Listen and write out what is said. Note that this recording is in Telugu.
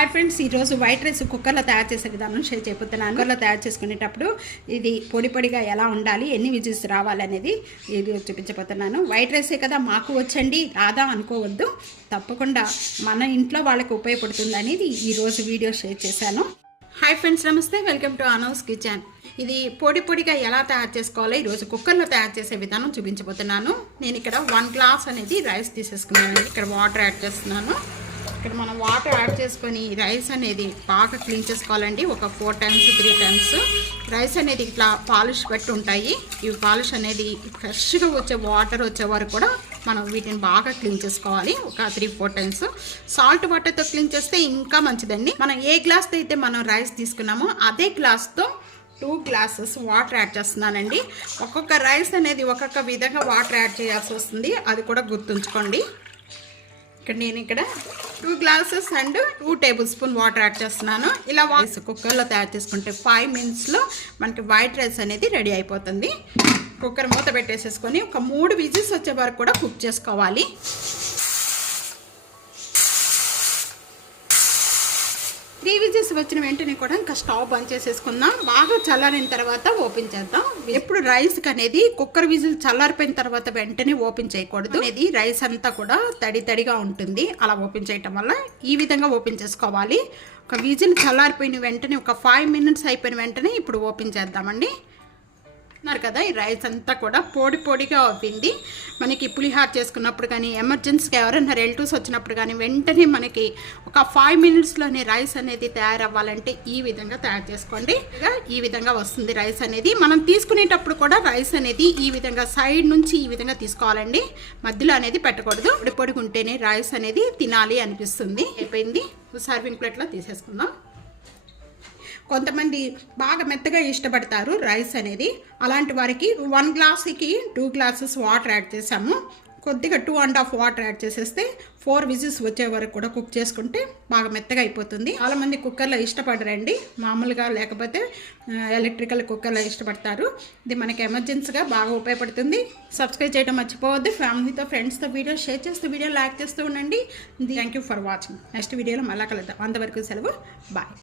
హాయ్ ఫ్రెండ్స్, ఈరోజు వైట్ రైస్ కుక్కర్లో తయారు చేసే విధానం షేర్ చేయబోతున్నాను. కుక్కర్లో తయారు చేసుకునేటప్పుడు ఇది పొడి పొడిగా ఎలా ఉండాలి, ఎన్ని విజిల్స్ రావాలి అనేది ఈరోజు చూపించబోతున్నాను. వైట్ రైసే కదా మాకు వచ్చండి రాదా అనుకోవద్దు, తప్పకుండా మన ఇంట్లో వాళ్ళకి ఉపయోగపడుతుంది అనేది ఈరోజు వీడియో షేర్ చేశాను. హాయ్ ఫ్రెండ్స్, నమస్తే, వెల్కమ్ టు అనూస్ కిచెన్. ఇది పొడి పొడిగా ఎలా తయారు చేసుకోవాలో ఈరోజు కుక్కర్లో తయారు చేసే విధానం చూపించబోతున్నాను. నేను ఇక్కడ 1 గ్లాస్ అనేది రైస్ తీసేసుకున్నాను. ఇక్కడ వాటర్ యాడ్ చేస్తున్నాను. ఇక్కడ మనం వాటర్ యాడ్ చేసుకొని రైస్ అనేది బాగా క్లీన్ చేసుకోవాలండి. ఒక 4 times 3 times రైస్ అనేది ఇట్లా పాలిష్ పెట్టి ఉంటాయి. ఈ పాలిష్ అనేది ఫ్రెష్గా వచ్చే వాటర్ వచ్చే వరకు కూడా మనం వీటిని బాగా క్లీన్ చేసుకోవాలి. ఒక 3-4 times సాల్ట్ వాటర్తో క్లీన్ చేస్తే ఇంకా మంచిదండి. మనం ఏ గ్లాస్తో అయితే మనం రైస్ తీసుకున్నామో అదే గ్లాస్తో 2 glasses వాటర్ యాడ్ చేస్తున్నానండి. ఒక్కొక్క రైస్ అనేది ఒక్కొక్క విధంగా వాటర్ యాడ్ చేయాల్సి వస్తుంది, అది కూడా గుర్తుంచుకోండి. నేను ఇక్కడ 2 glasses and 2 tablespoons water add చేస్తున్నాను. ఇలా రైస్ కుక్కర్లో తయారు చేసుకుంటే 5 minutesలో మనకి వైట్ రైస్ అనేది రెడీ అయిపోతుంది. కుక్కర్ మూత పెట్టేసేసుకొని ఒక 3 విజిల్స్ వచ్చే వరకు కూడా కుక్ చేసుకోవాలి. 3 విజిల్స్ వచ్చిన వెంటనే కూడా ఇంకా స్టవ్ బంద్ చేసేసుకుందాం. బాగా చల్లారిన తర్వాత ఓపెన్ చేద్దాం. ఎప్పుడు రైస్కి అనేది కుక్కర్ విజిల్ చల్లారిపోయిన తర్వాత వెంటనే ఓపెన్ చేయకూడదు. అనేది రైస్ అంతా కూడా తడిగా ఉంటుంది. అలా ఓపెన్ చేయటం వల్ల ఈ విధంగా ఓపెన్ చేసుకోవాలి. ఒక విజిల్ చల్లారిపోయిన వెంటనే ఒక 5 minutes అయిపోయిన వెంటనే ఇప్పుడు ఓపెన్ చేద్దామండి. అన్నారు కదా, ఈ రైస్ అంతా కూడా పొడిగా అవుతుంది. మనకి పులిహార చేసుకున్నప్పుడు కానీ, ఎమర్జెన్సీగా ఎవరైనా రిలేటివ్స్ వచ్చినప్పుడు కానీ వెంటనే మనకి ఒక 5 minutesలోనే రైస్ అనేది తయారవ్వాలంటే ఈ విధంగా తయారు చేసుకోండి. ఈ విధంగా వస్తుంది రైస్ అనేది. మనం తీసుకునేటప్పుడు కూడా రైస్ అనేది ఈ విధంగా సైడ్ నుంచి ఈ విధంగా తీసుకోవాలండి, మధ్యలో అనేది పెట్టకూడదు. పొడిగా ఉంటేనే రైస్ అనేది తినాలి అనిపిస్తుంది. అయిపోయింది. సర్వింగ్ ప్లేట్లో తీసేసుకుందాం. కొంతమంది బాగా మెత్తగా ఇష్టపడతారు రైస్ అనేది. అలాంటి వారికి 1 glassకి 2 glasses వాటర్ యాడ్ చేసాము. కొద్దిగా 2.5 వాటర్ యాడ్ చేసేస్తే 4 విజిల్స్ వచ్చే వరకు కూడా కుక్ చేసుకుంటే బాగా మెత్తగా అయిపోతుంది. చాలామంది కుక్కర్లో ఇష్టపడరండి, మామూలుగా లేకపోతే ఎలక్ట్రికల్ కుక్కర్లో ఇష్టపడతారు. ఇది మనకి ఎమర్జెన్సీగా బాగా ఉపయోగపడుతుంది. సబ్స్క్రైబ్ చేయడం మర్చిపోవద్దు. ఫ్యామిలీతో ఫ్రెండ్స్తో వీడియో షేర్ చేస్తూ వీడియో లైక్ చేస్తూ ఉండండి. Thank you for watching. Next వీడియోలో మళ్ళా కలుద్దాం. అంతవరకు సెలవు. బాయ్.